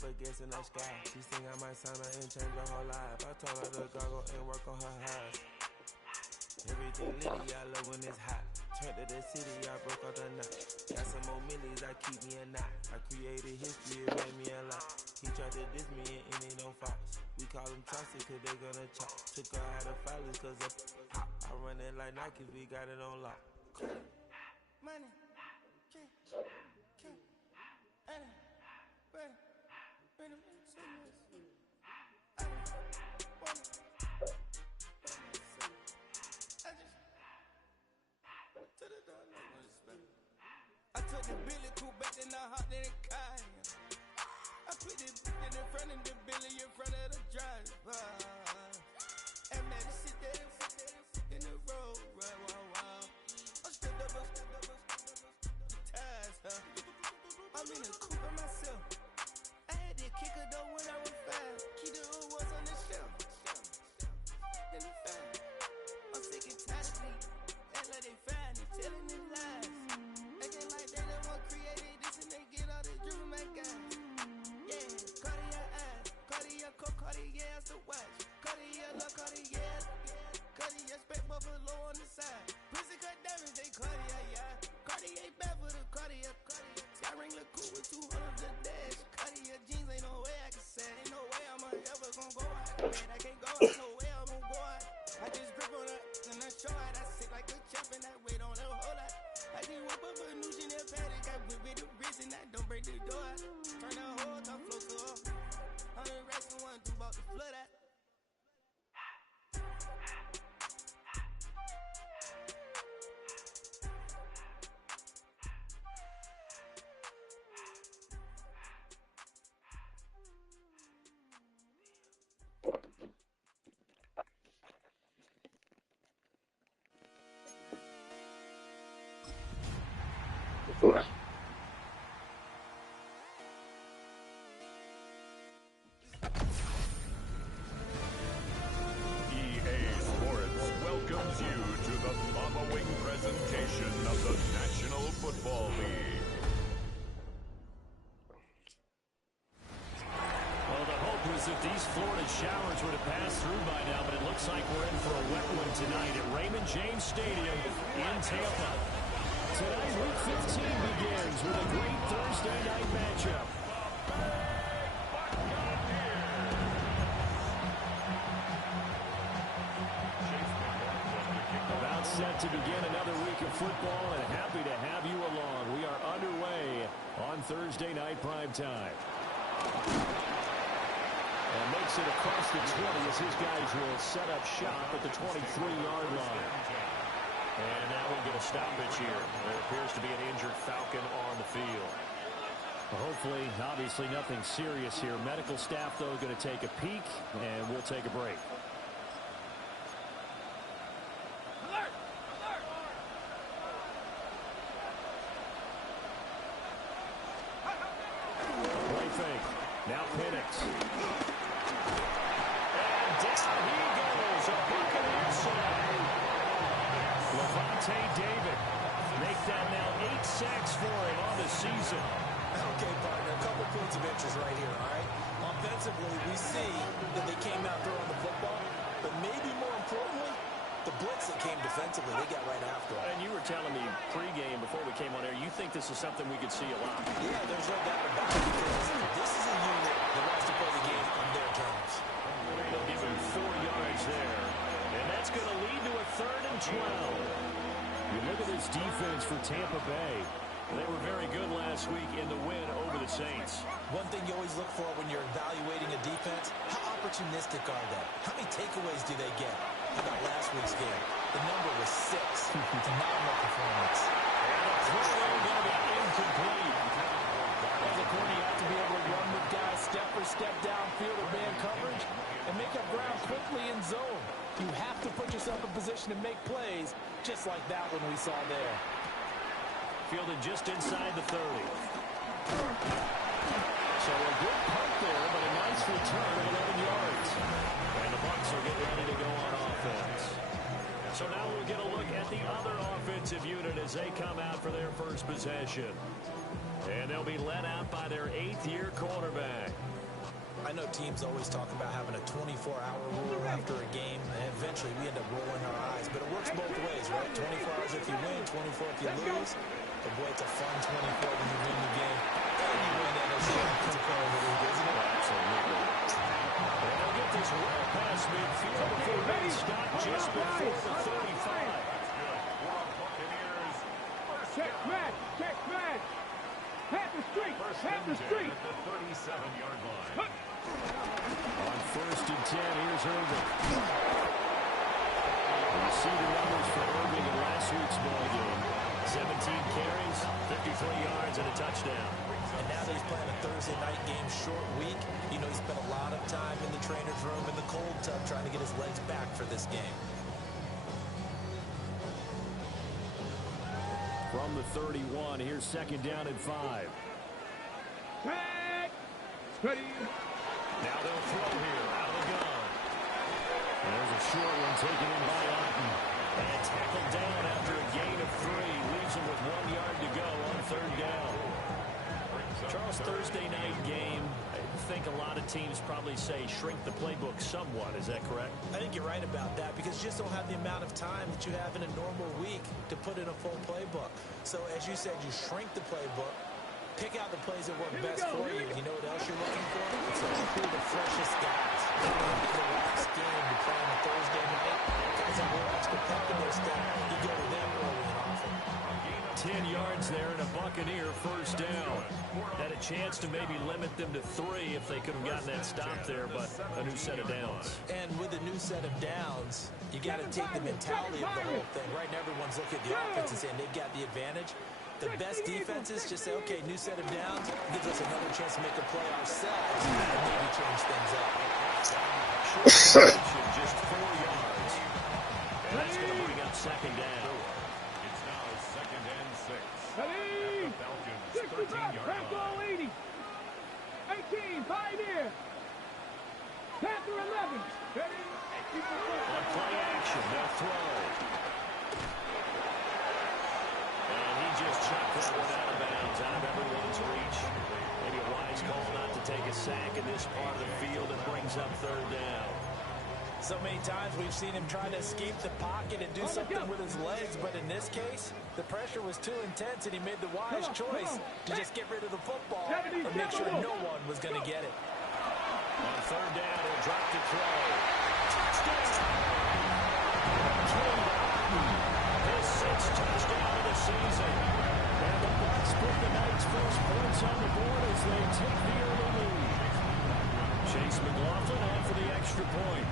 up against in the sky. She think I might sign her and change her whole life. I told her to go and work on her eyes. Everything litty, I love when it's hot. Turned to the city, I broke out the knot. Got some more millies, I keep me a knot. I created history, it made me a lot. He tried to diss me and it don't fox. We call them toxic cause they gonna chop. Took her out of filers cause of pop. I run it like Nike, we got it on lock. Money, I took the Billy Cool back and I hopped in the car. I put the in front of the Billy in front of the driver. And man, sit there in the road, right, wow. I'm stepped up, the ties, I'm in the coupe by myself. I had to kick her though when I was 5. Keep the hood was on the shelf. Then the fine. I'm sick and tired of me. Act like they fine and telling them lies. Acting like they the one created this and they get all this driven my guys. Yeah, Cartier eyes, Cartier coat, Cartier ass to watch. Cartier look, Cartier, Cartier spec buffalo on the side. Pussy cut diamonds, they Cartier, yeah. Cartier bad for the Cartier. Sky ring look cool with 200 the dash. Cartier jeans, ain't no way I can say. Ain't no way I'm ever gonna go out. Man, I can't go out, no way I'm gonna go out. I just grip on her and I show out. I sit like a chump and I wait on her whole lot. I just whip up a new Chanel paddock. I whip with the wrist and I don't break the door out. Turn the whole top floor to off. 100 racks and 1 2 bought the flood out. Welcomes you to the following presentation of the National Football League. Well, the hope was that these Florida showers would have passed through by now, but it looks like we're in for a wet one tonight at Raymond James Stadium in Tampa. Tonight, Week 15 begins with a great Thursday night matchup. Set to begin another week of football, and happy to have you along. We are underway on Thursday night primetime. And makes it across the 20 as his guys will set up shop at the 23-yard line. And now we get a stoppage here. There appears to be an injured Falcon on the field. Well, hopefully, obviously nothing serious here. Medical staff, though, going to take a peek, and we'll take a break. Now Penix. And down he goes. A Buccaneers side. Levante David. Make that now 8 sacks for him on the season. Okay, partner, a couple points of interest right here, all right? Offensively, we see that they came out throwing the football, but maybe more importantly, the blitz that came defensively, they got right after it. And you were telling me pregame before we came on air, you think this is something we could see a lot. Yeah, there's no doubt about it, because this is a unit that wants to play the game on their terms. They'll give him 4 yards there. And that's going to lead to a 3rd and 12. You look at this defense for Tampa Bay. They were very good last week in the win over the Saints. One thing you always look for when you're evaluating a defense, how opportunistic are they? How many takeaways do they get? How about last week's game? The number was 6. Phenomenal performance. And the throw going to be incomplete. As a corner, you have to be able to run with guys step for step downfield or man coverage and make up ground quickly in zone. You have to put yourself in position to make plays, just like that one we saw there. Fielded just inside the 30. So a good punt there, but a nice return of 11 yards. And the Bucs will get ready to go on offense. So now we'll get a look at the other offensive unit as they come out for their first possession. And they'll be led out by their 8th-year quarterback. teams always talk about having a 24-hour rule after a game, and eventually we end up rolling our eyes. But it works both ways, right? 24 hours if you win, 24 if you lose. But boy, it's a fun 24 when you win the game. And you win that Offensive Player of the League, isn't it? Absolutely. And they'll get this well past midfield before they stop just before the 35. Check back, check back. Half the street, half the street. At the 37-yard line. On 1st and 10, here's Irving. You see the numbers for Irving in last week's ball game. 17 carries, 53 yards, and a touchdown. And now that he's playing a Thursday night game, short week, you know, he spent a lot of time in the trainer's room in the cold tub trying to get his legs back for this game. From the 31, here's 2nd down and 5. Back. Steady. Now they'll throw here out of the gun. There's a short one taken in by Otten. And tackled down after a gain of 3. Leaves him with 1 yard to go on 3rd down. Charles, Thursday night game, I think a lot of teams probably say shrink the playbook somewhat. Is that correct? I think you're right about that because you just don't have the amount of time that you have in a normal week to put in a full playbook. So as you said, you shrink the playbook, pick out the plays that work best for you. You know what else you're looking for? So who are the freshest guys? The last game to play on a Thursday night, guys have a little extra pep in their step. You go to them early and often. 10 yards there and a Buccaneer 1st down. Had a chance to maybe limit them to 3 if they could have gotten that stop there, but a new set of downs. And with a new set of downs, you got to take the mentality of the whole thing, right? And everyone's looking at the offense and saying they've got the advantage. The best defenses just say, okay, new set of downs, gives us another chance to make a play ourselves and maybe change things up. Just 4 yards. And that's going to bring up 2nd down. It's now 2nd and 6. Steady. The Falcons' 65, 13-yard back goal line. 80. 18, 5 here. Panther 11. Steady. On play action, they'll throw. And he just chucked that one out of bounds, out of everyone's reach. Maybe a wise call not to take a sack in this part of the field and brings up 3rd down. So many times we've seen him try to escape the pocket and do something with his legs, but in this case, the pressure was too intense and he made the wise choice to just get rid of the football and make sure no one was going to get it. On 3rd down, he'll drop to throw. Touchdown! His 6th touchdown of the season. And the Bucs put the Knights' first points on the board as they take the early lead. Chase McLaughlin on for the extra point.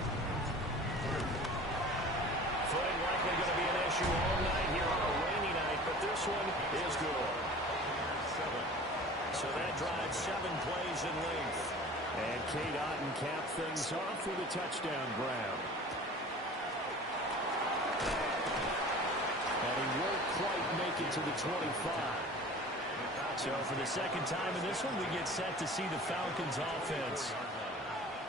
Footing likely going to be an issue all night here on a rainy night, but this one is good. 7. So that drives 7 plays in length. And Cade Otten capped things off with a touchdown grab. And he won't quite make it to the 25. So for the 2nd time in this one, we get set to see the Falcons offense.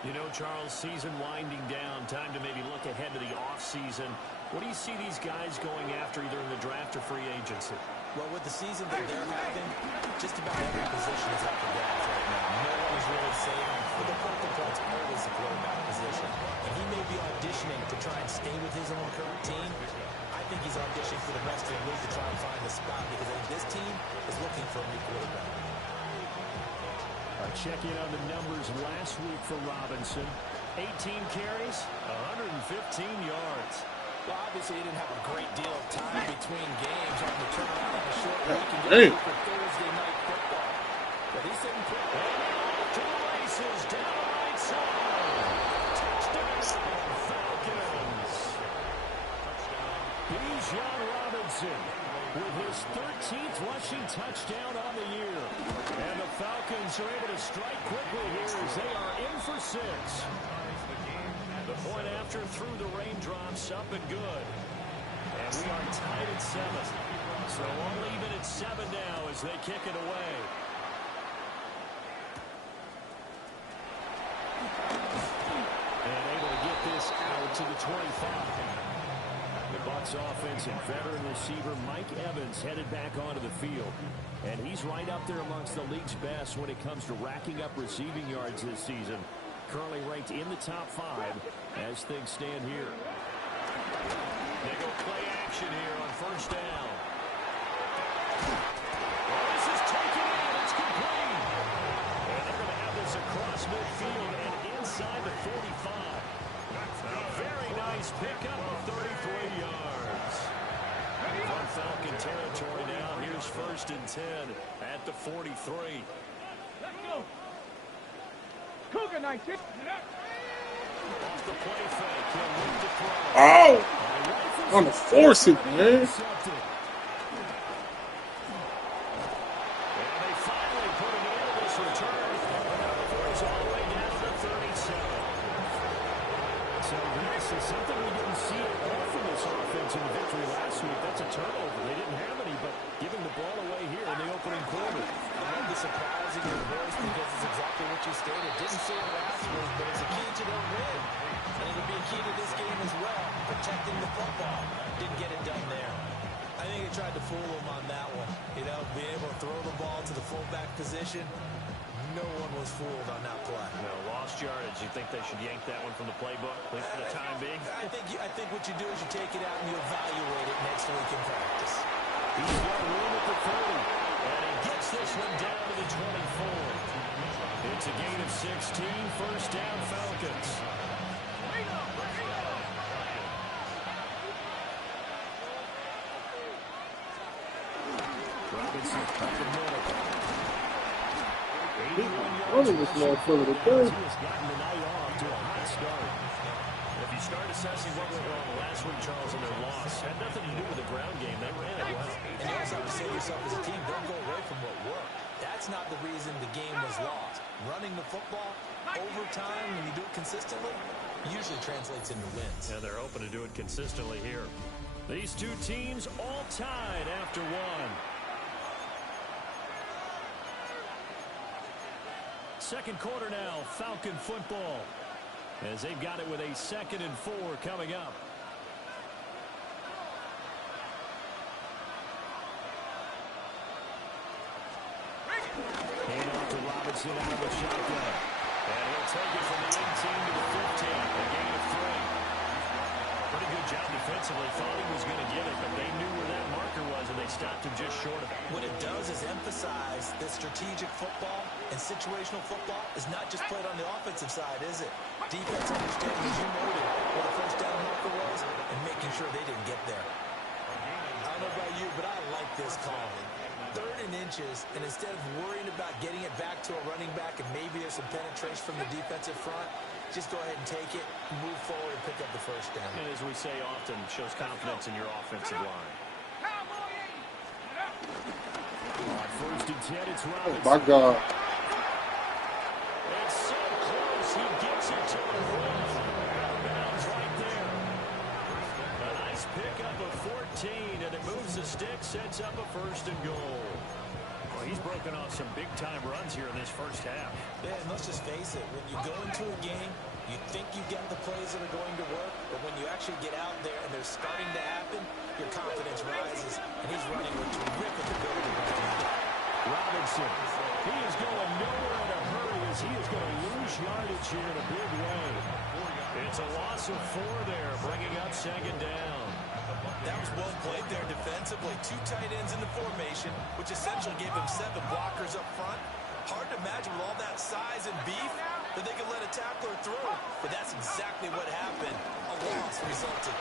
You know, Charles, season winding down, time to maybe look ahead to the offseason. What do you see these guys going after either in the draft or free agency? Well, with the season that they're having, just about every position is up for grabs right now. No one is really safe. For the focal point's always the quarterback position. And he may be auditioning to try and stay with his own current team. I think he's auditioning for the rest of the league to try and find a spot because I think this team is looking for a new quarterback. Check in on the numbers last week for Robinson. 18 carries, 115 yards. Well, obviously he didn't have a great deal of time between games on the turnaround on a short week and get ready for Thursday night football. But he's sitting pretty. And off to the races down the right side. Touchdown, Falcons. Bijan Robinson with his 13th rushing touchdown on the year. And the Falcons are able to strike quickly here as they are in for 6. The point after through the raindrops, up and good. And we are tied at 7. So all even at 7 now as they kick it away. And able to get this out to the 25. The Bucs offense and veteran receiver Mike Evans headed back onto the field. And he's right up there amongst the league's best when it comes to racking up receiving yards this season. currently ranked in the top 5 as things stand here. They go play action here on first down. Well, this is taken in. It's complete. And they're going to have this across midfield and inside the 45. A very nice pickup of 33 yards. From Falcon territory now. Here's first and 10 at the 43. Let's go. Cougar 19. Off the play fake. He'll move to throw. Oh! I'm gonna force it, man. And they finally put it into this return. It's all the way down to 37. So this is something we didn't see at all from this offense in the victory last week. That's a turnover. They didn't have any, but giving the ball away here in the opening quarter. I love the surprise in your voice because it's exactly what you stated. Didn't see it last week, but it's a key to their win. And it'll be a key to this game as well, protecting the football. Didn't get it done there. I think they tried to fool him on that one. You know, being able to throw the ball to the fullback position. No one was fooled on that play. No, lost yardage. You think they should yank that one from the playbook, at least for the time being? I think what you do is you take it out and you evaluate it next week in practice. He's got room at the 30, and he gets this one down to the 24. It's a gain of 16, first down Falcons. Robinson up the middle. 81 yards. This motherfucker to He has gotten the night off to a hot start. If you start assessing what went wrong last week, Charles, in their loss, had nothing to do with the ground game. They ran it well. And you also have to say to yourself as a team, don't go away from what worked. That's not the reason the game was lost. Running the football over time, when you do it consistently, usually translates into wins. And they're open to do it consistently here. These two teams all tied after one. Second quarter now, Falcon football, as they've got it with a 2nd and 4 coming up. Hand off to Robinson out of the shotgun. And he'll take it from the 18 to the 15, a gain of 3. Pretty good job defensively. Thought he was going to get it, but they knew where that marker was, and they stopped him just short of it. What it does is emphasize that strategic football and situational football is not just played on the offensive side, is it? Defense understanding, as you noted, where the first down marker was and making sure they didn't get there. I don't know about you, but I like this call. 3rd and inches, and instead of worrying about getting it back to a running back and maybe there's some penetration from the defensive front, just go ahead and take it, move forward, and pick up the first down. And as we say often, shows confidence in your offensive line. On 1st and 10, it's Robinson. Oh my God. It's so close, he gets it to the run. Out of bounds right there. A nice pickup of 14, and it moves the stick, sets up a 1st and goal. Well, he's broken off some big-time runs here in this first half. Yeah, and let's just face it, when you go into a game, you think you get the plays that are going to work, but when you actually get out there and they're starting to happen, your confidence rises, and he's running with terrific ability right now. Robinson, he is going nowhere in a hurry as he is going to lose yardage here in a big way. It's a loss of 4 there, bringing up 2nd down. That was well played there defensively. 2 tight ends in the formation, which essentially gave him 7 blockers up front. Hard to imagine with all that size and beef that they could let a tackler through, but that's exactly what happened. A loss resulted.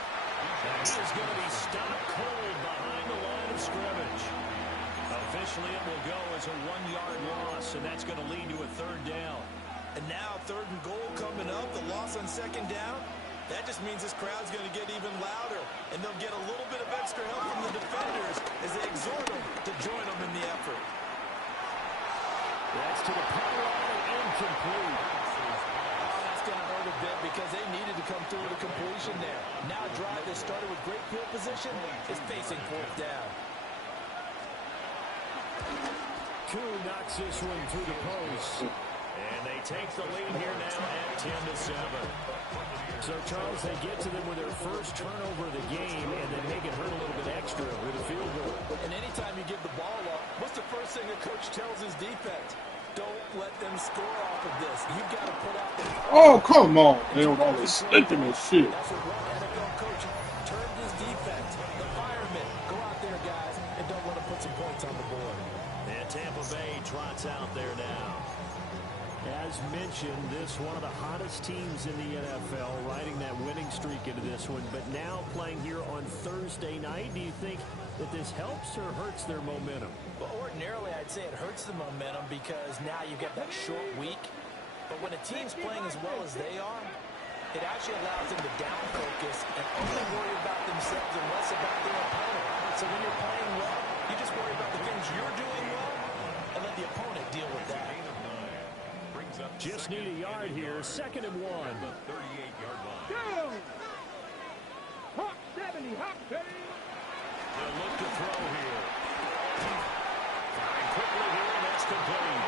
And he is going to be stopped cold behind the line of scrimmage. Officially, it will go as a 1-yard loss, and that's going to lead to a 3rd down. And now 3rd and goal coming up, the loss on 2nd down. That just means this crowd's going to get even louder, and they'll get a little bit of extra help from the defenders as they exhort them to join them in the effort. That's to the pylon and incomplete. Oh, that's going to hurt a bit because they needed to come through with a completion there. Now a drive that started with great field position is facing 4th down. Koo knocks this one through the post. And they take the lead here now at 10-7. So, Charles, they get to them with their first turnover of the game, and they make it hurt a little bit extra with a field goal. And anytime you give the ball up, what's the first thing a coach tells his defense? Don't let them score off of this. You've got to put out the... Oh, come on, man, with all this slipping and shit. That's what one NFL coach turned his defense. The firemen, go out there, guys, and don't let them put some points on the board. And Tampa Bay trots out there now. As mentioned, this one of the hottest teams in the NFL, riding that winning streak into this one, but now playing here on Thursday night. Do you think that this helps or hurts their momentum? Well, ordinarily, I'd say it hurts the momentum because now you've got that short week. But when a team's playing as well as they are, it actually allows them to down focus and only worry about themselves and less about their opponent. So when you're playing well, you just worry about the things you're doing well and let the opponent deal with that. Just need a yard here. 2nd and 1. 38-yard line. Go! Hawk 70, Hawk 30. They'll look to throw here. Firing quickly here, and that's complete.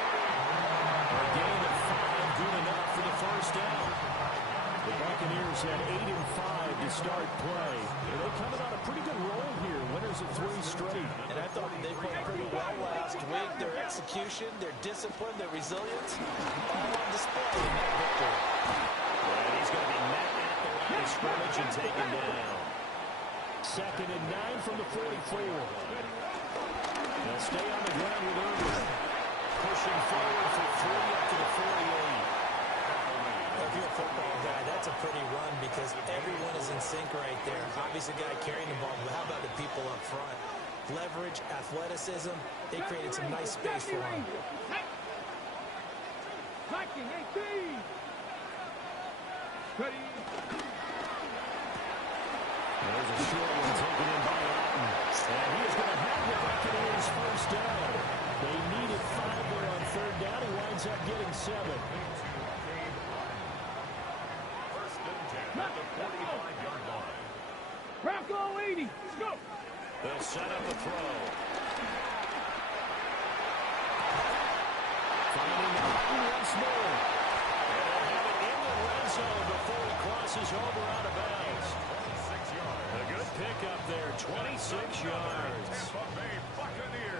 A gain of 5, good enough for the first down. The Buccaneers had 8 and 5 to start play. And they coming on a pretty good roll here. Winners of 3 straight. And I thought they played pretty well last week. Their execution, their discipline, their resilience, all on display in that victory. And he's going to be met at the line of scrimmage and taken down. 2nd and 9 from the 44. They'll stay on the ground with Irvin. Pushing forward for 3 up to the 48. If you're a football guy, that's a pretty run because everyone is in sync right there. Obviously, the guy carrying the ball, but how about the people up front? Leverage, athleticism, they created some nice space for him. Hiking 18. Ready. There's a short one taken in by Alton. And he is going to have the Buccaneers first down. They needed 5 there on 3rd down. He winds up getting 7. At the 45-yard line. Bronco 80. Let's go. They'll set up a throw. Finding Alton once more. And they'll have it in the red zone before he crosses over out of bounds. 26 yards. A good pickup there, 26 yards.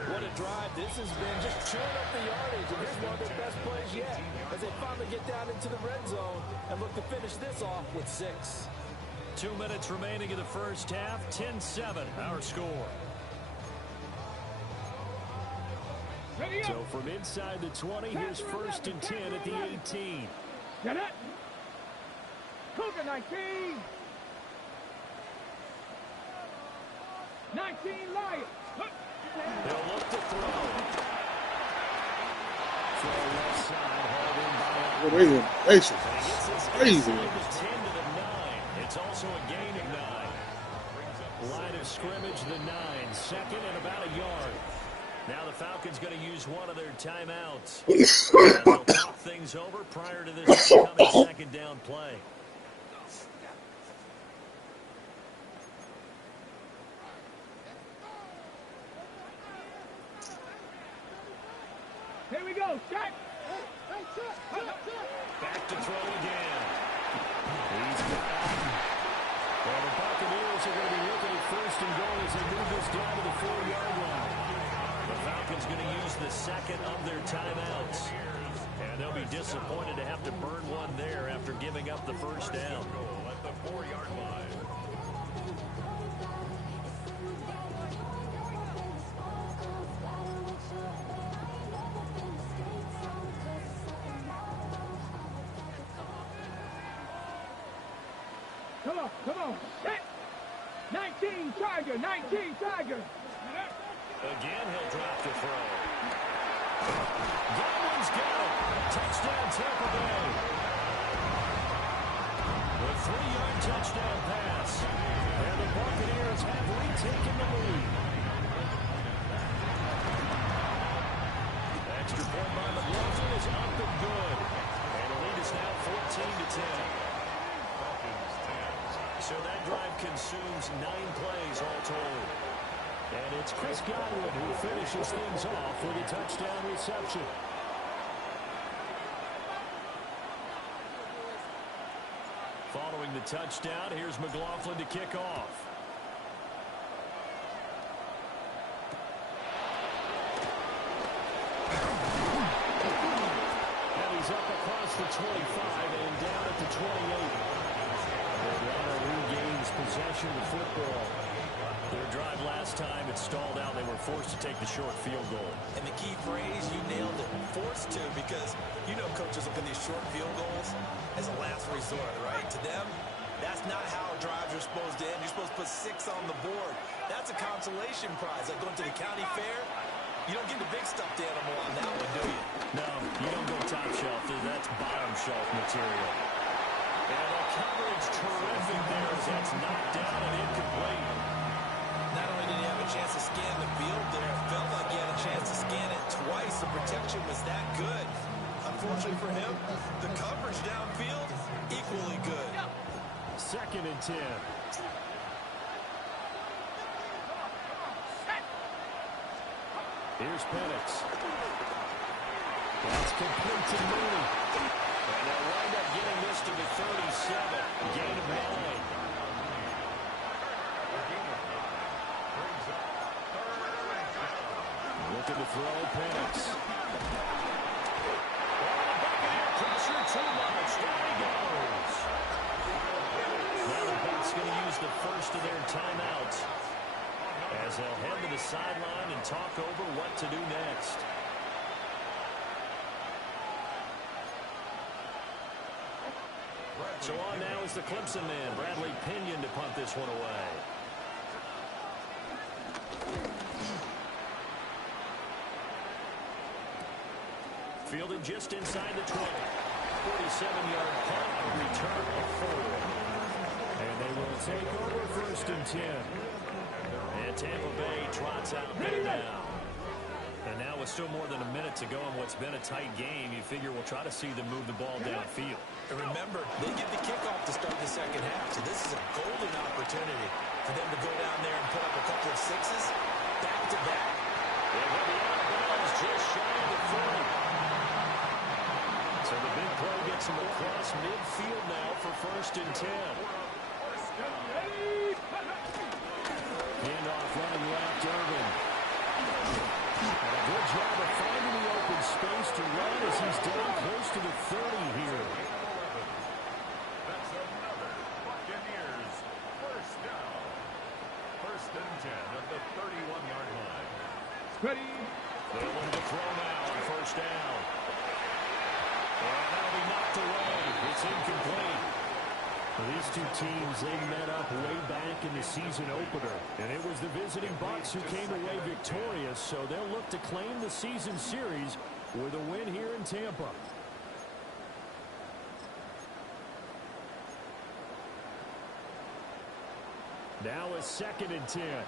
What a drive this has been, just chewing up the yardage, and this is one of their best plays yet as they finally get down into the red zone and look to finish this off with 6. 2 minutes remaining in the first half, 10-7 our score. Ready up. So from inside the 20, here's 1st and 10 at the 18. Get it. Cougar 19. 19 Lions. They'll look to throw. Throw left side, hauled in by What is it? Gracious. And he gets this Crazy. inside the 10 to the 9. It's also a gain of 9. Line of scrimmage, the 9. 2nd and about a yard. Now the Falcons going to use one of their timeouts. And they'll talk things over prior to this upcoming 2nd down play. Here we go. Shot. Back to throw again. He's got Alton. Well, the Buccaneers are going to be looking at 1st and goal as they move this down to the 4-yard line. The Falcons going to use the 2nd of their timeouts. And they'll be disappointed to have to burn one there after giving up the first down. At the 4-yard line. Come on, come on. Hit. 19 Tiger, 19 Tiger. Again, he'll drop the throw. Godwin's got it. Touchdown, Tampa Bay. The 3-yard touchdown pass. And the Buccaneers have retaken the lead. Extra point by McLaughlin is up and good. And the lead is now 14-10. So that drive consumes 9 plays all told. And it's Chris Godwin who finishes things off with a touchdown reception. Following the touchdown, here's McLaughlin to kick off. and down at the 28. Atlanta regains possession of the football. Their drive last time, it stalled out. They were forced to take the short field goal. And the key phrase, you nailed it, forced to, because you know coaches look at these short field goals as a last resort, right? To them, that's not how drives are supposed to end. You're supposed to put 6 on the board. That's a consolation prize. Like going to the county fair, you don't get the big stuffed animal on that one, do you? No, you don't go top shelf. That's bottom shelf material. And the coverage terrific there as that's knocked down and incomplete. Not only did he have a chance to scan the field there, it felt like he had a chance to scan it twice. The protection was that good. Unfortunately for him, the coverage downfield, equally good. 2nd and 10. Here's Penix. That's complete to Mooney. And they'll wind up getting this to the 37. Gain of 9. Looking to throw Penix. Pressure too much. Down he goes. Now the Bucs going to use the first of their timeouts as they'll head to the sideline and talk over what to do next. So on now is the Clemson man, Bradley Pinion, to punt this one away. Fielded just inside the 20. 47-yard punt, a return of 4. And they will take over 1st and 10. And Tampa Bay trots out there now. And now with still more than a minute to go in what's been a tight game, you figure we'll try to see them move the ball downfield. And remember, they get the kickoff to start the second half, so this is a golden opportunity for them to go down there and put up a couple of 6s back-to-back. They're going to be out of bounds just shy of the 40. So the big play gets them across midfield now for 1st and 10. Handoff running left, Irvin. And a good job of finding the open space to run as he's down close to the 30 here. That's another Buccaneers first down. 1st and 10 at the 31-yard line. Ready. They'll look to throw now on 1st down. And that'll be knocked away. It's incomplete. These two teams, they met up way back in the season opener. And it was the visiting Bucs who came away victorious, so they'll look to claim the season series with a win here in Tampa. Now a 2nd and 10.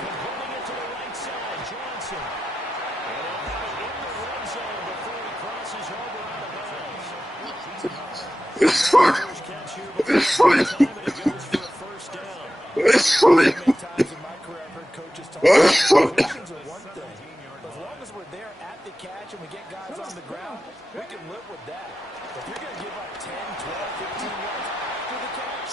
Completing it to the right side, Johnson. And they'll have it in the red zone before he crosses over out of bounds. It's fun. First catch here before time, and it goes for a 1st down. It's funny. Many times in my career I've heard coaches talk about positions are one thing. But as long as we're there at the catch and we get guys on the ground, we can live with that. But if you're going to give up 10, 12, 15 yards after the catch,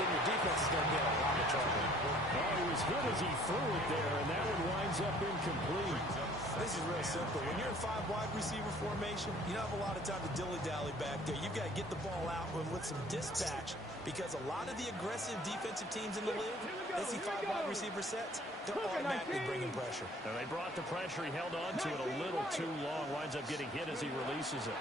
then your defense is going to be in a lot of trouble. Oh, he was hit as he threw it there, and that one winds up incomplete. This is real simple. When you're in 5 wide receiver formation, you don't have a lot of time to dilly-dally back there. You've got to get the ball out with some dispatch, because a lot of the aggressive defensive teams in the league, they see 5 wide receiver sets, they're automatically bringing pressure. And they brought the pressure. He held on to it a little too long. Winds up getting hit as he releases it.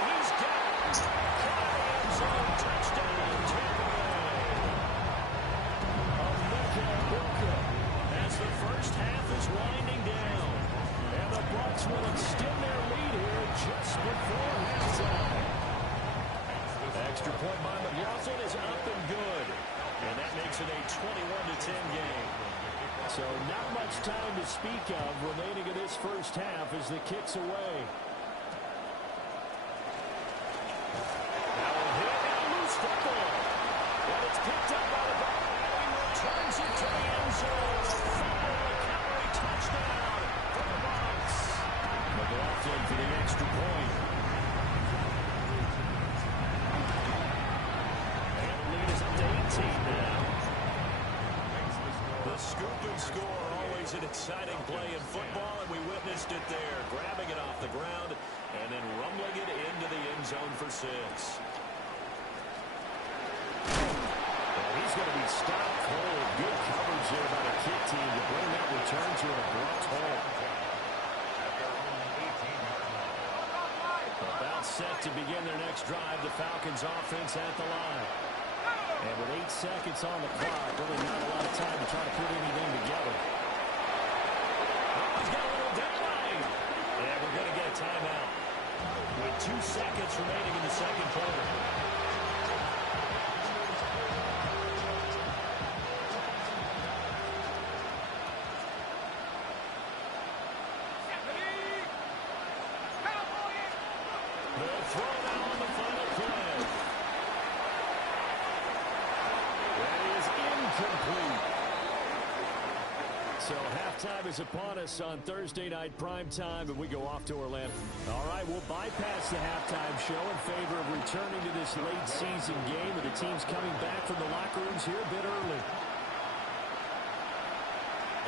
He's got it. End zone touchdown, Tampa Bay. As the first half is winding down, and the Bucs will extend their lead here just before halftime. Extra point by McLaughlin is up and good, and that makes it a 21-10 game. So not much time to speak of remaining in this first half as the kick's away. Now a hit and a loose football, and it's picked up by the ball. He returns it to the end zone. Final recovery touchdown for the Bucs. McLaughlin for the extra point. And the lead is up to 18. open score. Always an exciting play in football, and we witnessed it there. Grabbing it off the ground and then rumbling it into the end zone for 6. And he's going to be stopped cold. Good coverage there by the kick team to bring that return to an abrupt halt. About set to begin their next drive. The Falcons offense at the line. And with 8 seconds on the clock, really not a lot of time to try to put anything together. Oh, he's got a little daylight. And we're going to get a timeout with 2 seconds remaining in the second quarter. They'll throw it out on the final play. That is incomplete. So halftime is upon us on Thursday night primetime, and we go off to Orlando. All right, we'll bypass the halftime show in favor of returning to this late season game, with the teams coming back from the locker rooms here a bit early.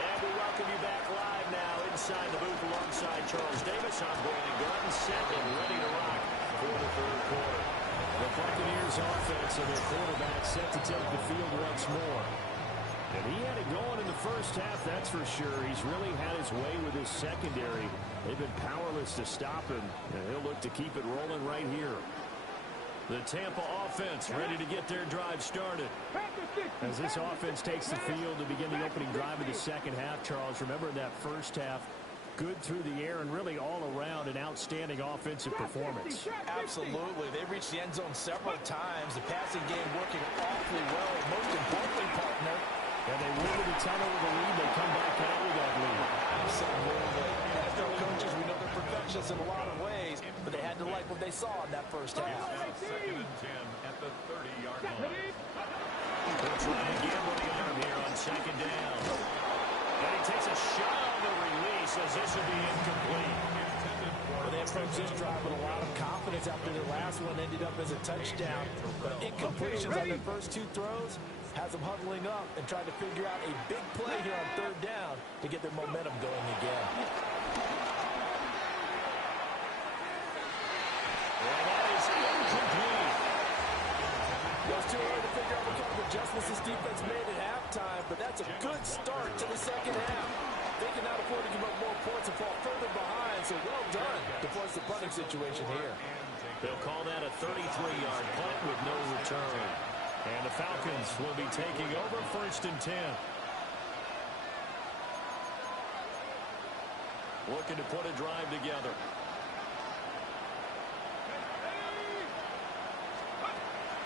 And we welcome you back live now inside the booth alongside Charles Davis. I'm Brandon Garden, set and ready to rock for the third quarter. The Buccaneers offense and their quarterback set to take the field once more. And he had it going in the first half, that's for sure. He's really had his way with his secondary. They've been powerless to stop him, and he'll look to keep it rolling right here. The Tampa offense ready to get their drive started. As this offense takes the field to begin the opening drive of the second half, Charles, remember in that first half, good through the air and really all around an outstanding offensive performance. Absolutely. They reached the end zone several times. The passing game working awfully well. Most importantly, partner. And they win with a tunnel with a lead. They come back out with that lead. Absolutely. NFL coaches, we know they're perfectionists in a lot of ways, but they had to like what they saw in that first half. Second and 10 at the 30-yard line. They'll try again with the arm here on second down. And he takes a shot on the release as this will be incomplete. Well, they approached this drive with a lot of confidence after their last one ended up as a touchdown. But incompletions on their first 2 throws has them huddling up and trying to figure out a big play here on third down to get their momentum going again. And that is incomplete. Well, it's too early to figure out what kind of adjustments this defense made at halftime, but that's a good start to the second half. They cannot afford to give up more points and fall further behind, so well done to force the punting situation here. They'll call that a 33-yard punt with no return. And the Falcons will be taking over first and 10. Looking to put a drive together.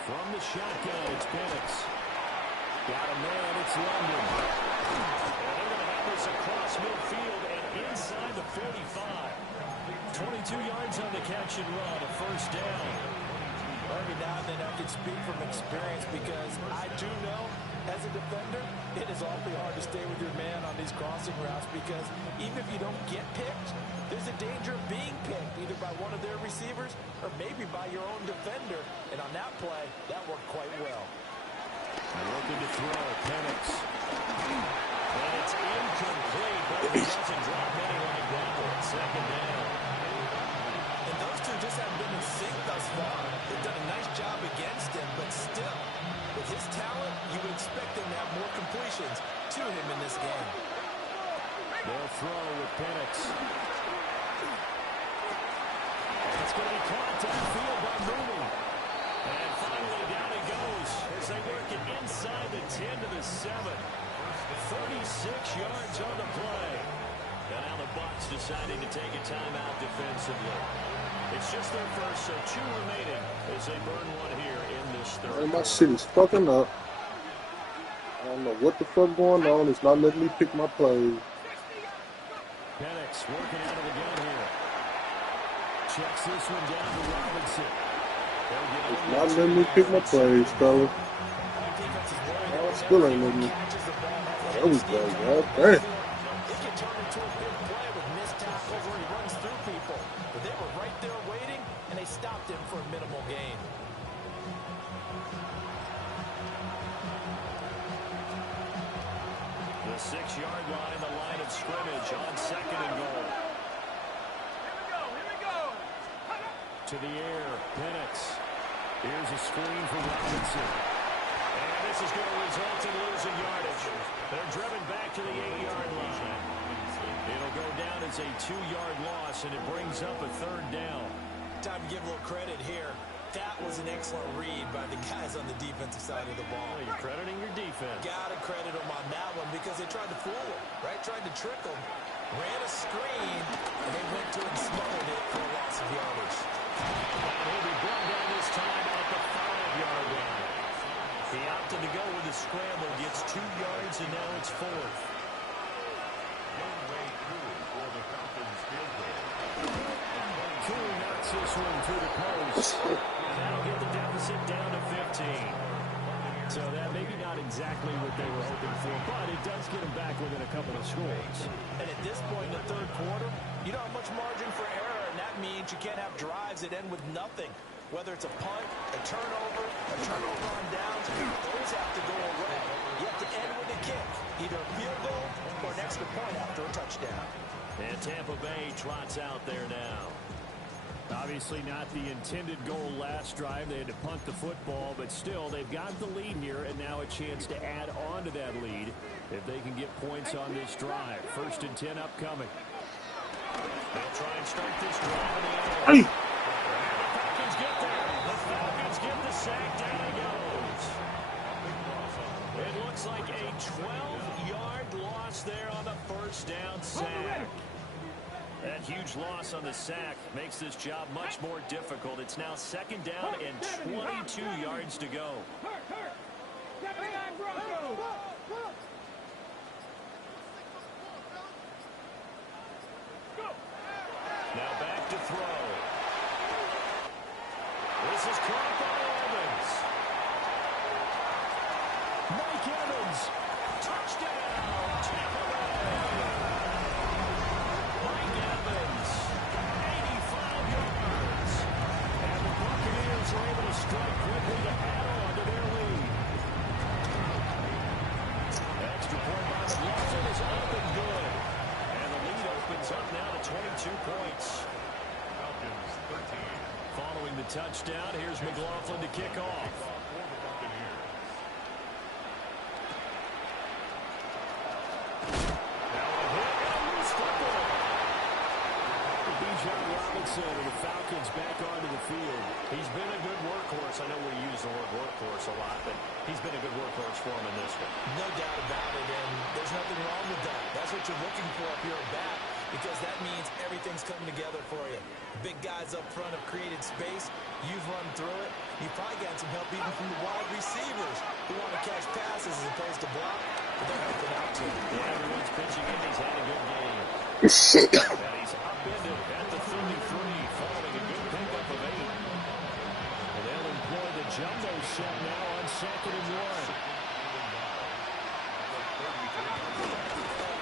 From the shotgun, it's Penix. Got a man, it's London. And they're going to have this across midfield and inside the 45. 22 yards on the catch and run, a first down. Every now and then I can speak from experience because I do know as a defender it is awfully hard to stay with your man on these crossing routes because even if you don't get picked, there's a danger of being picked either by one of their receivers or maybe by your own defender. And on that play, that worked quite well. Looking to throw, Penix. And it's incomplete, but he doesn't drop many like that one. Second down. And those two just haven't been in sync thus far. They've done a nice job against him, but still, with his talent, you would expect him to have more completions to him in this game. They'll throw with Penix. It's going to be caught downfield by Mooney. And finally down it goes as they work it inside the 10 to the 7. 36 yards on the play. And now the Bucs deciding to take a timeout defensively. It's just their first, so 2 remaining as they burn one here in this third. Man, my shit is fucking up. I don't know what the fuck going on. It's not letting me pick my plays. Penix working out of the gun here. Checks this one down to Robinson. It's not letting me pick my plays, fellas. Oh, still ain't letting me. There we go, God damn. It can turn into a big play with missed tackles where he runs through people. But they were right there waiting, and they stopped him for a minimal gain. The the 6-yard line, the line of scrimmage on 2nd and goal. Here we go. To the air, Penix. Here's a screen for Robinson. And this is going to result in losing yardage. They're driven back to the 8-yard line. It'll go down as a 2-yard loss, and it brings up a 3rd down. Time to give a little credit here. That was an excellent read by the guys on the defensive side of the ball. Well, you're crediting your defense. Gotta credit them on that one because they tried to fool him, right? Tried to trick him. Ran a screen, and they went to and smothered it for a loss of yardage. And he'll be brought down this time at the 5-yard line. He opted to go with the scramble, gets 2 yards, and now it's 4th. Cool knocks this one through the post. That'll get the deficit down to 15. So that maybe not exactly what they were hoping for, but it does get them back within a couple of scores. And at this point in the 3rd quarter, you don't have much margin for error, and that means you can't have drives that end with nothing. Whether it's a punt, a turnover on downs, those have to go away. You have to end with a kick, either a field goal or an extra point after a touchdown. And Tampa Bay trots out there now. Obviously not the intended goal last drive. They had to punt the football, but still they've got the lead here, and now a chance to add on to that lead if they can get points on this drive. 1st and 10 upcoming. They'll try and start this drive in the air. Hey. The Falcons get there. The Falcons get the sack. Down he goes. It looks like a 12-yard loss there on the 1st down sack. That huge loss on the sack makes this job much more difficult. It's now 2nd down and 22 yards to go. Now back to throw. This is caught by Evans. Mike Evans. Touchdown. Tampa Bay. Mike Evans. 85 yards. And the Buccaneers are able to strike quickly to add on to their lead. Extra point by McLaughlin is up and good. And the lead opens up now to 22 points. Falcons 13. Following the touchdown, here's McLaughlin to kick off. Robinson and the Falcons back onto the field. He's been a good workhorse. I know we use the word workhorse a lot, but he's been a good workhorse for him in this one. No doubt about it, and there's nothing wrong with that. That's what you're looking for up here at bat, because that means everything's coming together for you. The big guys up front have created space. You've run through it. You've probably gotten some help even from the wide receivers who want to catch passes as opposed to block, but they're helping out too. Yeah, everyone's pitching in. He's had a good game. Shit. And he's upended at the 33, following a good pickup of 8. And they'll employ the jumbo set now on 2nd and 1.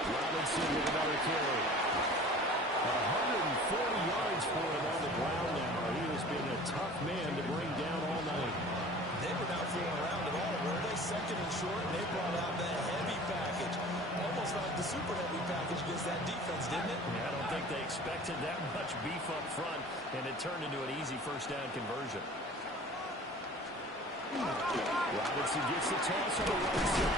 Robinson with another carry. 140 yards for him on the ground now. He has been a tough man to bring down all night. They were not fooling around at all, were they? 2nd and short, and they brought out the heavy package. Almost like the super heavy package against that defense, didn't it? Yeah, I don't think they expected that much beef up front, and it turned into an easy 1st down conversion. Robinson gets the toss on the right side.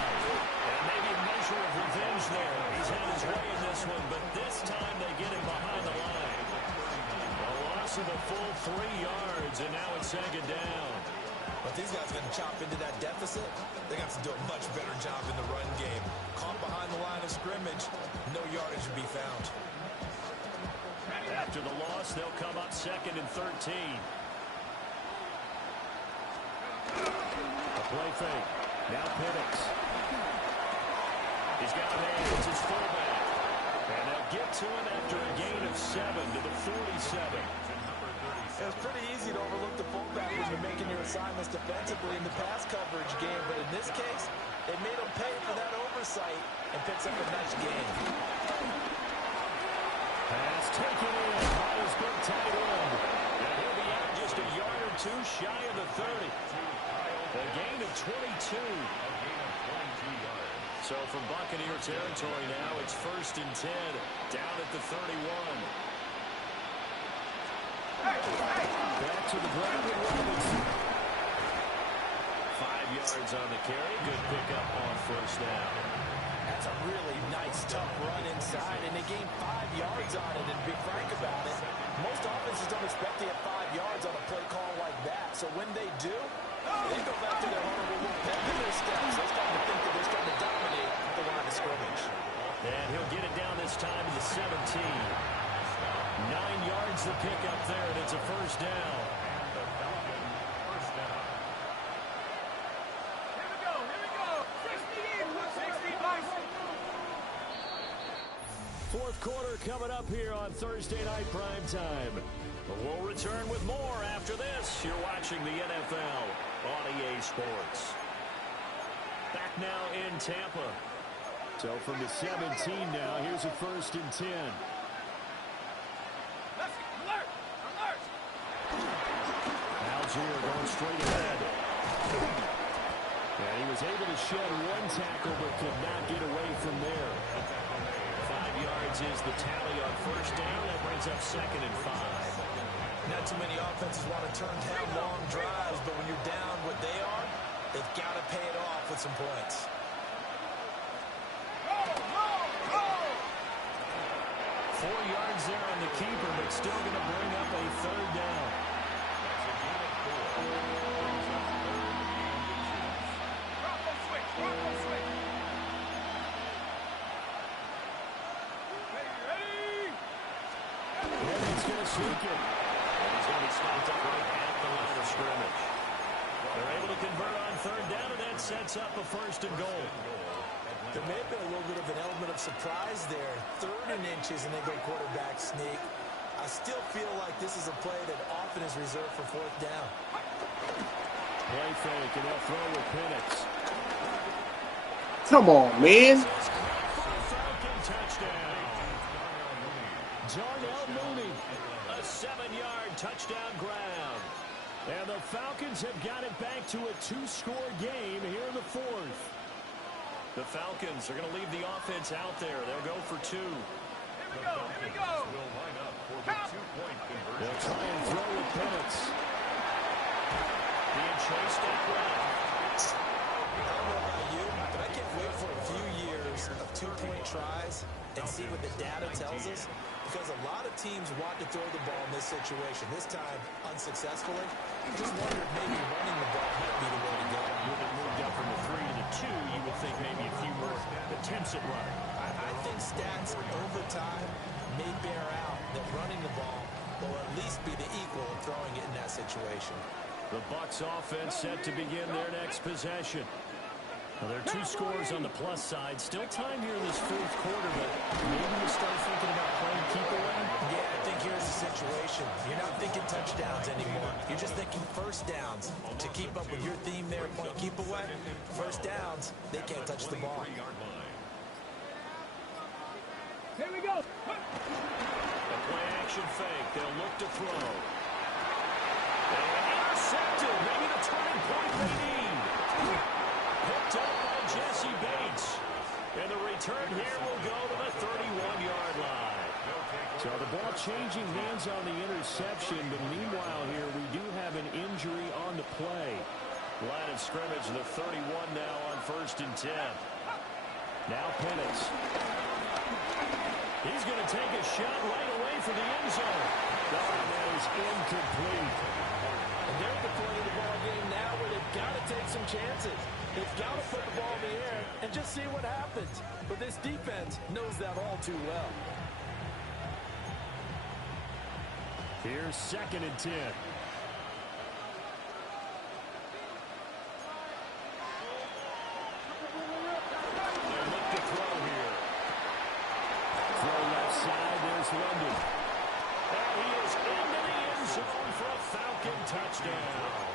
And maybe a measure of revenge there. He's had his way in this one, but this time they get him behind the line. A loss of a full 3 yards, and now it's 2nd down. But these guys are going to chop into that deficit. They're going to have to do a much better job in the run game. Caught behind the line of scrimmage, no yardage to be found. After the loss, they'll come up 2nd and 13. A play fake. Now Penix. He's got a man. It's his fullback. And they'll get to him after a gain of 7 to the 47. It's pretty easy to overlook the fullback when you're making your assignments defensively in the pass coverage game, but in this case, they made him pay for that oversight and picks up a nice gain. Pass taken in by his big tight end. And he'll be out just a yard or 2 shy of the 30. A gain of 22. So from Buccaneer territory now, it's 1st and 10, down at the 31. Back to the ground with Robinson. 5 yards on the carry. Good pickup on 1st down. That's a really nice, tough run inside, and they gained 5 yards on it. And to be frank about it, most offenses don't expect to get 5 yards on a play call like that. So when they do, they go back to their home with a little pep in their steps. They're starting to think that they're starting to dominate the line of scrimmage. And he'll get it down this time to the 17. 9 yards the pickup there, and it's a 1st down. Fourth quarter coming up here on Thursday Night Primetime. We'll return with more after this. You're watching the NFL on EA Sports. Back now in Tampa. So from the 17 now, here's a 1st and 10. Algier going straight ahead. And he was able to shed one tackle but could not get away from there. 5 yards is the tally on 1st down. That brings up 2nd and 5. Not too many offenses want to turn down long drives, but when you're down what they are, they've got to pay it off with some points. 4 yards there on the keeper, but still going to bring up a 3rd down. Sneak it. And he's going to be stopped up right at the line of scrimmage. They're able to convert on 3rd down, and that sets up a 1st and goal. There may have been a little bit of an element of surprise there. 3rd and inches, and they go quarterback sneak. I still feel like this is a play that often is reserved for 4th down. Play fake, and they'll throw with Penix. Come on, man. Falcon touchdown. Darnell Mooney. A 7-yard touchdown ground. And the Falcons have got it back to a 2-score game here in the 4th. The Falcons are going to leave the offense out there. They'll go for 2. Here we go. Will line up for the 2-point conversion. They'll try and throw with Penix. Being chased up right. I don't know about you, but I can't wait for a few years of 2-point tries and see what the data tells us. Because a lot of teams want to throw the ball in this situation. This time, unsuccessfully. Just wonder if maybe running the ball might be the way to go. With it moved up from the 3 to the 2, you would think maybe a few more attempts at running. I think stats over time may bear out that running the ball will at least be the equal of throwing it in that situation. The Bucs offense set to begin their next possession. Well, there are 2 scores on the plus side. Still time here in this 4th quarter, but maybe you start thinking about playing keep away. Yeah, I think here's the situation. You're not thinking touchdowns anymore. You're just thinking 1st downs. To keep up with your theme there, playing keep away, 1st downs, they can't touch the ball. Here we go. A play action fake. They'll look to throw. And intercepted. Maybe the turning point they need. Picked up by Jesse Bates. And the return here will go to the 31-yard line. So the ball changing hands on the interception, but meanwhile here we do have an injury on the play. Line of scrimmage, the 31 now on 1st and 10. Now Penix. He's going to take a shot right away for the end zone. That is incomplete. And they're at the point of the ball game now where they've got to take some chances. They've got to put the ball in the air and just see what happens. But this defense knows that all too well. Here's 2nd and 10. They'll look to throw here. Throw left side, there's London. And he is into the end zone for a Falcon touchdown.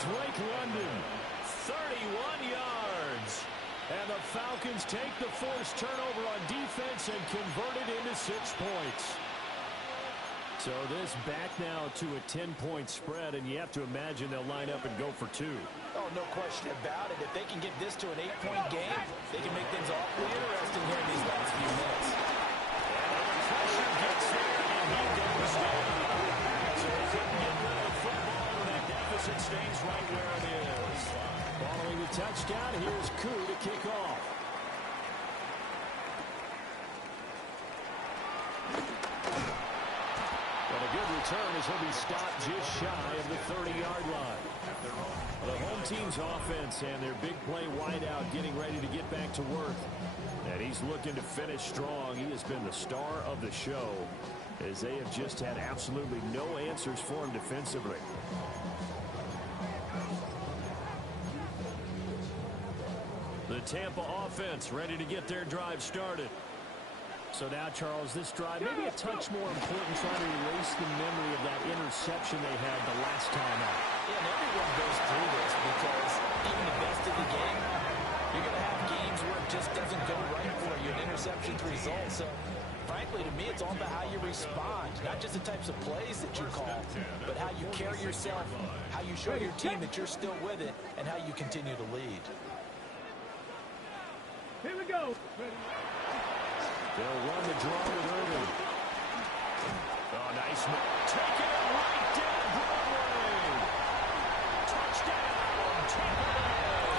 Drake London. 31 yards. And the Falcons take the forced turnover on defense and convert it into 6 points. So this back now to a 10-point spread, and you have to imagine they'll line up and go for 2. Oh, no question about it. If they can get this to an 8-point game, they can make things awfully interesting here in these last few minutes. Pressure gets there, and he goes down. So they couldn't get rid of the football, and that deficit stays right where it is. Following the touchdown, here's Koo to kick off. And a good return as he'll be stopped just shy of the 30-yard line. The home team's offense and their big play wideout getting ready to get back to work. And he's looking to finish strong. He has been the star of the show as they have just had absolutely no answers for him defensively. The Tampa offense ready to get their drive started. So now, Charles, this drive maybe a touch more important, trying to erase the memory of that interception they had the last time out. Yeah, and everyone goes through this because even the best of the game, you're going to have games where it just doesn't go right for you. An interception's result. So, frankly, to me, it's all about how you respond. Not just the types of plays that you call, but how you carry yourself, how you show your team that you're still with it, and how you continue to lead. Here we go. They'll run the draw with Irvin. Oh, nice move. Taking it right down Broadway. Touchdown, Tampa Bay.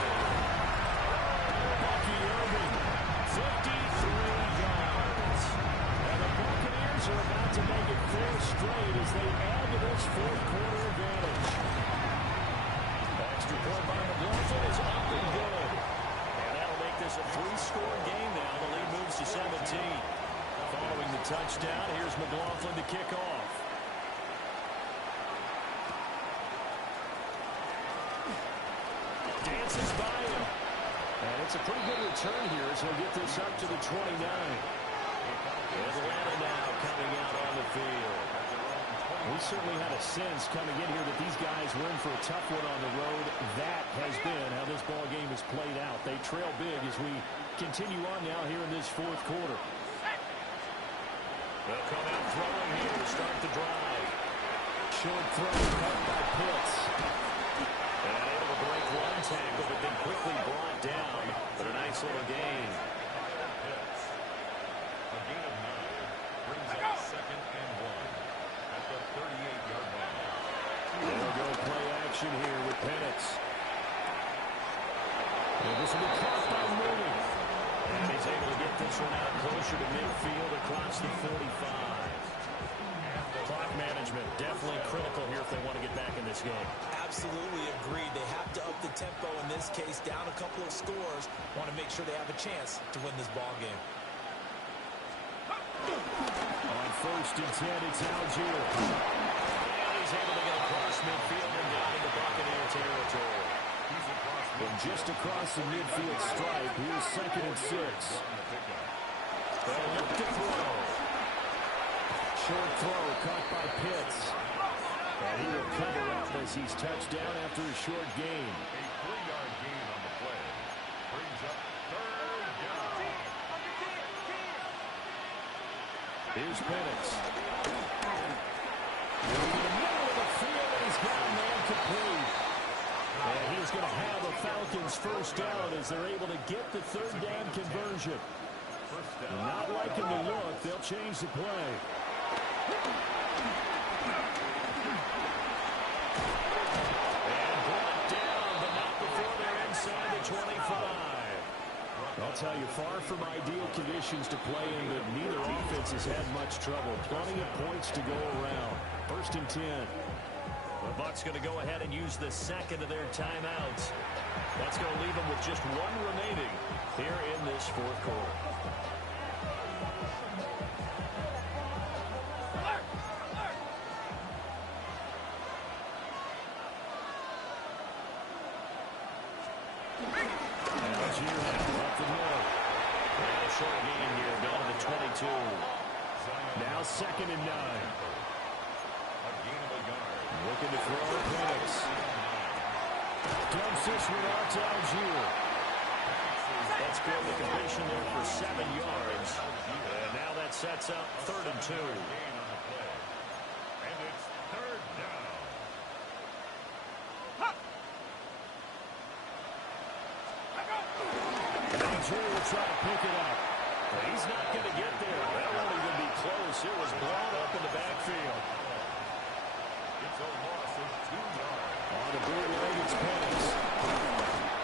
Bucky Irvin, 53 yards. And the Buccaneers are about to make it 4 straight as they add to this fourth-quarter advantage. Extra point by McLaughlin is up and good. And that'll make this a 3-score game now. The lead moves to 17. Following the touchdown, here's McLaughlin to kick off. Dances by him. And it's a pretty good return here as he'll get this up to the 29. Atlanta now coming out on the field. We certainly had a sense coming in here that these guys were in for a tough one on the road. That has been how this ball game has played out. They trail big as we continue on now here in this fourth quarter. They'll come out throwing here to start the drive. Short throw caught by Pitts. And able to break one tackle, but then quickly brought down. But a nice little gain. A gain of 9 brings up 2nd and 1 at the 38-yard line. They'll go play action here with Penix. And this will be caught by Mooney. And he's able to get this one out closer to midfield across the 45. Clock management definitely critical here if they want to get back in this game. Absolutely agreed. They have to up the tempo in this case, down a couple of scores. Want to make sure they have a chance to win this ball game. On 1st and 10, it's Algier. And he's able to get across midfield and down into Buccaneer territory. From just across the midfield stripe, here's 2nd and 6. They'll look to throw. Short throw caught by Pitts. And he will cover up as he's touched down after a short gain. A 3-yard gain on the play brings up 3rd down. Here's Penix. In the middle of the field, he's got a man complete. And he's going to have the Falcons first down as they're able to get the 3rd down conversion. Not liking the look. They'll change the play. And brought down, but not before they're inside the 25. I'll tell you, far from ideal conditions to play in, but neither offense has had much trouble. Plenty of points to go around. 1st and 10. The Bucs going to go ahead and use the 2nd of their timeouts. That's going to leave them with just 1 remaining here in this fourth quarter. Algier up the middle. And a short gain here down to the 22. Now 2nd and 9. Looking to throw Penix. Dumps this one out to Algier. That's good. The completion there for 7 yards. And now that sets up 3rd and 2. And it's 3rd down. Algier will try to pick it up. He's not going to get there. That won't even be close. It was blown up in the backfield. It's a loss of 2 yards. On the bootleg, it's Penix.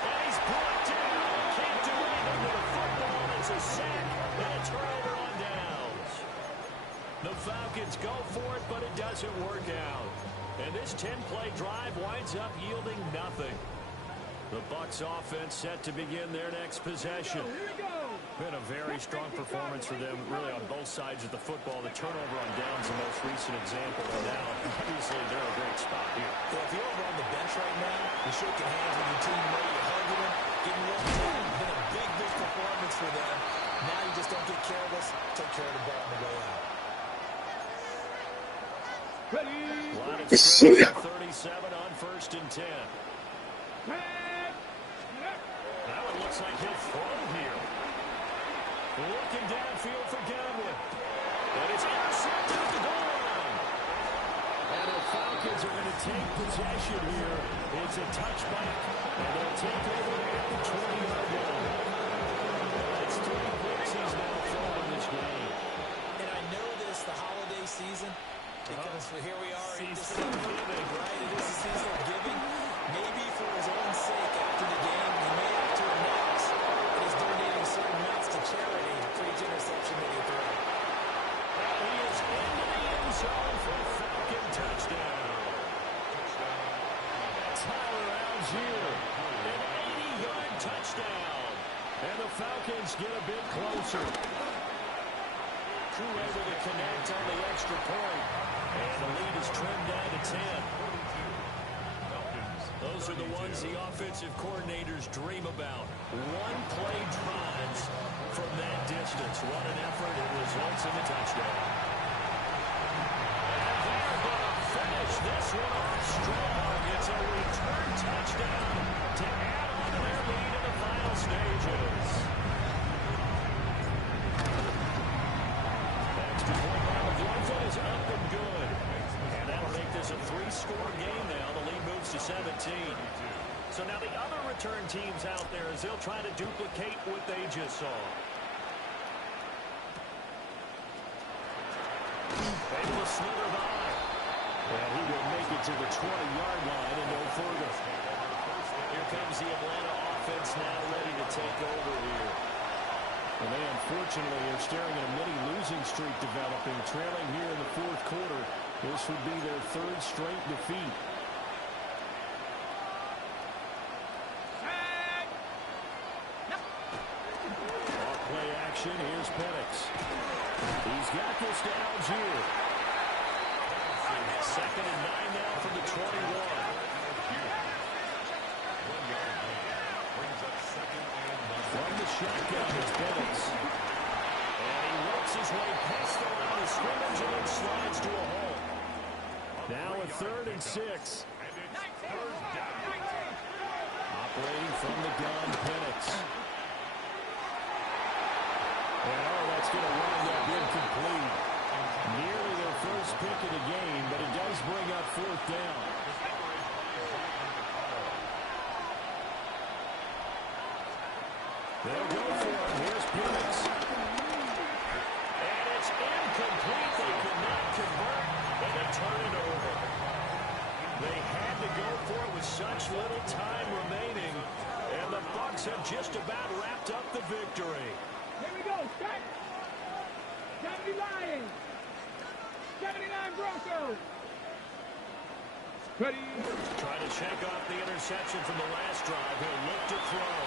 And he's brought down. Can't do anything with the football. It's a sack and a turnover on downs. The Falcons go for it, but it doesn't work out. And this 10-play drive winds up yielding nothing. The Bucs offense set to begin their next possession. Been a very strong performance for them, really on both sides of the football. The turnover on downs the most recent example. And now, obviously, they're in a great spot here. Yeah, if you're over on the bench right now, you're shaking hands with your teammate, you're hugging them, getting warmed up. It's been a big, big performance for them. Now you just don't get careless. Take care of the ball on the way out. Line of scrimmage, 37 on 1st and 10. That one looks like he'll throw here. Looking downfield for Godwin. And it's intercepted at the goal line. And the Falcons are going to take possession here. It's a touchback. And they'll take over at the 20-yard line. It's 3 picks he's now thrown in this game. And I know this, the holiday season, because here we are in December, right? It is a season of giving. Maybe for his own sake after the game, he may have to announce that he's donating certain amounts to charity for each interception that he throws. And he is into the end zone for a Falcon touchdown. Tyler Algier, an 80-yard touchdown. And the Falcons get a bit closer. Crew able to connect on the extra point. And the lead is trimmed down to 10. Those are the ones the offensive coordinators dream about. One-play drives from that distance. What an effort. It results in a touchdown. And they're going to finish this one off strong. It's a return touchdown to add on to their lead in the final stages. Extra point by McLaughlin is up and good. And that'll make this a 3-score game now. The lead moves to 17. So now the other return teams out there as they'll try to duplicate what they just saw. Able to slither by. And he will make it to the 20-yard line and no further. Here comes the Atlanta offense now ready to take over here. And they unfortunately are staring at a mini losing streak developing, trailing here in the 4th quarter. This would be their 3rd straight defeat. Off play action, here's Penix. He's got this to Algier. 2nd and 9 now from the 21. From the shotgun, it's Penix. And he works his way past the line of scrimmage and then slides to a hole. Now a 3rd and 6. Operating from the gun, Penix. And that's going to wind up incomplete. Nearly their first pick of the game, but it does bring up 4th down. They'll go for it. Here's Penix. And it's incomplete. They could not convert, and they turn it over. They had to go for it with such little time remaining, and the Bucs have just about wrapped up the victory. Here we go, start. 70 Lions. 79 Broncos. Ready. Trying to shake off the interception from the last drive. He'll look to throw.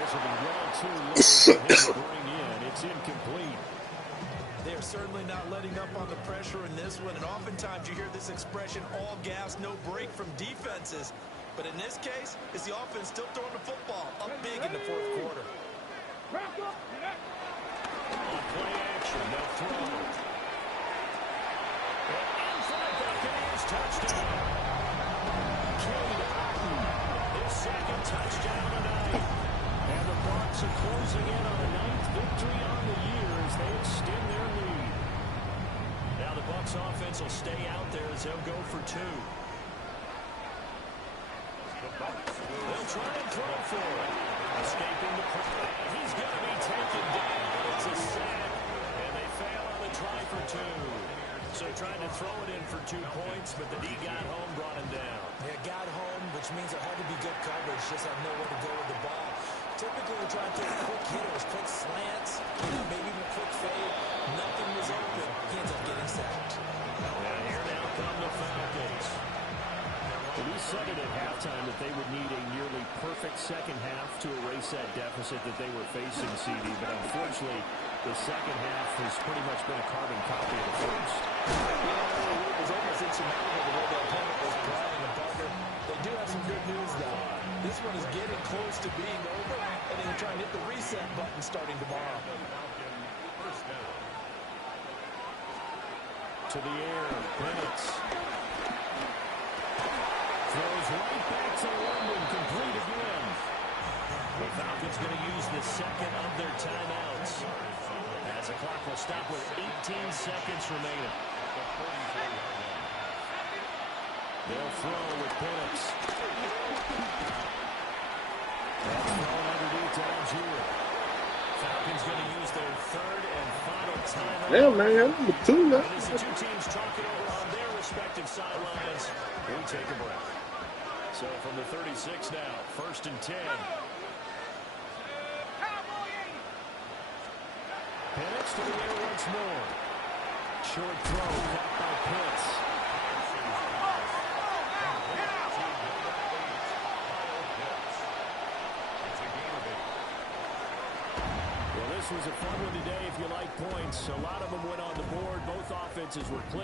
This will be well too low for him to bring in. It's incomplete. They're certainly not letting up on the pressure in this one, and oftentimes you hear this expression, all gas, no break from defenses. But in this case, it's the offense still throwing the football up big in the 4th quarter. On play action, they'll throw. And in for the Buccaneers touchdown. Cade Otton, his 2nd touchdown tonight. And the Bucs are closing in on a 9th victory on the year as they extend their lead. Now the Bucs offense will stay out there as they'll go for 2. They'll try and throw for it. Escaping the play. He's going to be taken down. It's a sack. And they fail on the try for 2. So trying to throw it in for 2 points, but the D got home, brought him down. Yeah, got home, which means there had to be good coverage. Just had nowhere to go with the ball. Typically, we're trying to take quick hitters, quick slants, maybe even a quick fade. Nothing was open. He ends up getting sacked. And here now come the Falcons. We said it at halftime that they would need a nearly perfect second half to erase that deficit that they were facing, CD. But unfortunately, the second half has pretty much been a carbon copy of the first. It was almost insurmountable the way the opponent was playing. And Parker, they do have some good news, though. This one is getting close to being over, and they're trying to hit the reset button starting tomorrow. To the air, Bennett. Throws right back to London, complete again. The Falcons going to use the second of their timeouts. As the clock will stop with 18 seconds remaining. They'll throw with Bennett. That's thrown underneath to Algier. Falcons going to use their third and final timeout. Yeah, man. The 2 now. As the 2 teams talk it over on their respective sidelines, we take a break. So from the 36 now, 1st and 10. Penix to the air once more. Short throw, caught by Pitts. Well, this was a fun one today if you like points. A lot of them went on the board. Both offenses were clear.